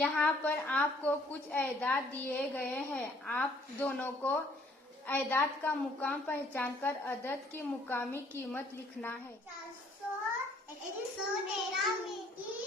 यहाँ पर आपको कुछ एदाद दिए गए हैं। आप दोनों को एदाद का मुकाम पहचान कर अदद की मुकामी कीमत लिखना है। 400, 113